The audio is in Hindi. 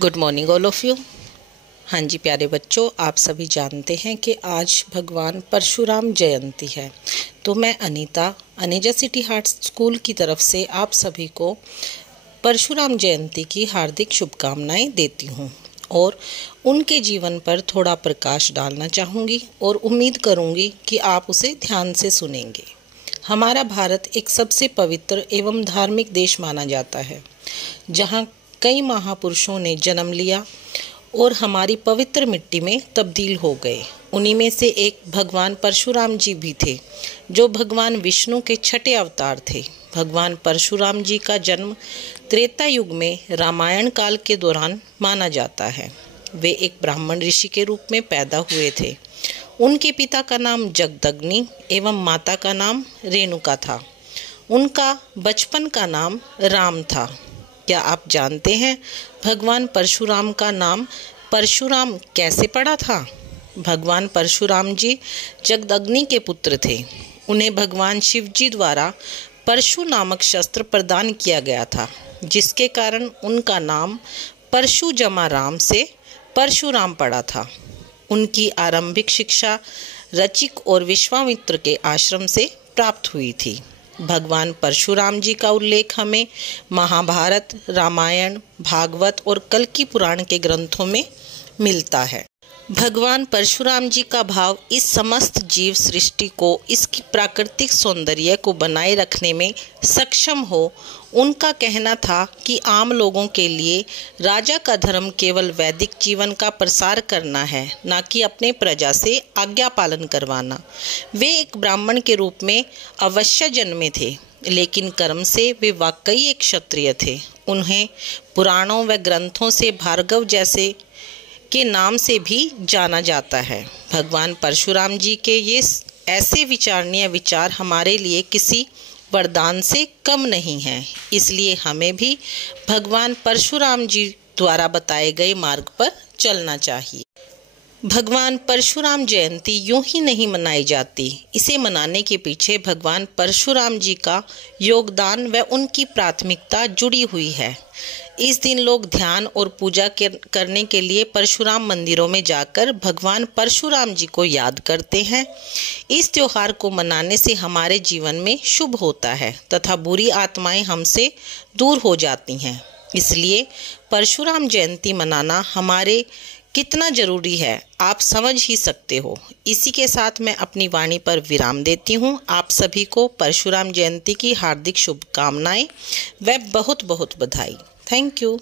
Good morning all of you. हाँ जी प्यारे बच्चों, आप सभी जानते हैं कि आज भगवान परशुराम जयंती है। तो मैं अनीजा सिटी हार्ट स्कूल की तरफ से आप सभी को परशुराम जयंती की हार्दिक शुभकामनाएं देती हूँ और उनके जीवन पर थोड़ा प्रकाश डालना चाहूँगी और उम्मीद करूँगी कि आप उसे ध्यान से सुनेंगे। हमारा भारत एक सबसे पवित्र एवं धार्मिक देश माना जाता है, जहाँ कई महापुरुषों ने जन्म लिया और हमारी पवित्र मिट्टी में तब्दील हो गए। उन्हीं में से एक भगवान परशुराम जी भी थे, जो भगवान विष्णु के छठे अवतार थे। भगवान परशुराम जी का जन्म त्रेता युग में रामायण काल के दौरान माना जाता है। वे एक ब्राह्मण ऋषि के रूप में पैदा हुए थे। उनके पिता का नाम जगदग्नि एवं माता का नाम रेणुका था। उनका बचपन का नाम राम था। क्या आप जानते हैं भगवान परशुराम का नाम परशुराम कैसे पड़ा था? भगवान परशुराम जी जगदग्नि के पुत्र थे। उन्हें भगवान शिव जी द्वारा परशु नामक शस्त्र प्रदान किया गया था, जिसके कारण उनका नाम परशु जमा राम से परशुराम पड़ा था। उनकी आरंभिक शिक्षा रचिक और विश्वामित्र के आश्रम से प्राप्त हुई थी। भगवान परशुराम जी का उल्लेख हमें महाभारत, रामायण, भागवत और कल्कि पुराण के ग्रंथों में मिलता है। भगवान परशुराम जी का भाव इस समस्त जीव सृष्टि को इसकी प्राकृतिक सौंदर्य को बनाए रखने में सक्षम हो। उनका कहना था कि आम लोगों के लिए राजा का धर्म केवल वैदिक जीवन का प्रसार करना है, न कि अपने प्रजा से आज्ञा पालन करवाना। वे एक ब्राह्मण के रूप में अवश्य जन्मे थे, लेकिन कर्म से वे वाकई एक क्षत्रिय थे। उन्हें पुराणों व ग्रंथों से भार्गव जैसे के नाम से भी जाना जाता है। भगवान परशुराम जी के ये ऐसे विचारणीय विचार हमारे लिए किसी वरदान से कम नहीं हैं। इसलिए हमें भी भगवान परशुराम जी द्वारा बताए गए मार्ग पर चलना चाहिए। भगवान परशुराम जयंती यूं ही नहीं मनाई जाती। इसे मनाने के पीछे भगवान परशुराम जी का योगदान व उनकी प्राथमिकता जुड़ी हुई है। इस दिन लोग ध्यान और पूजा करने के लिए परशुराम मंदिरों में जाकर भगवान परशुराम जी को याद करते हैं। इस त्योहार को मनाने से हमारे जीवन में शुभ होता है तथा बुरी आत्माएं हमसे दूर हो जाती हैं। इसलिए परशुराम जयंती मनाना हमारे कितना जरूरी है आप समझ ही सकते हो। इसी के साथ मैं अपनी वाणी पर विराम देती हूँ। आप सभी को परशुराम जयंती की हार्दिक शुभकामनाएं व बहुत बहुत बधाई। Thank you.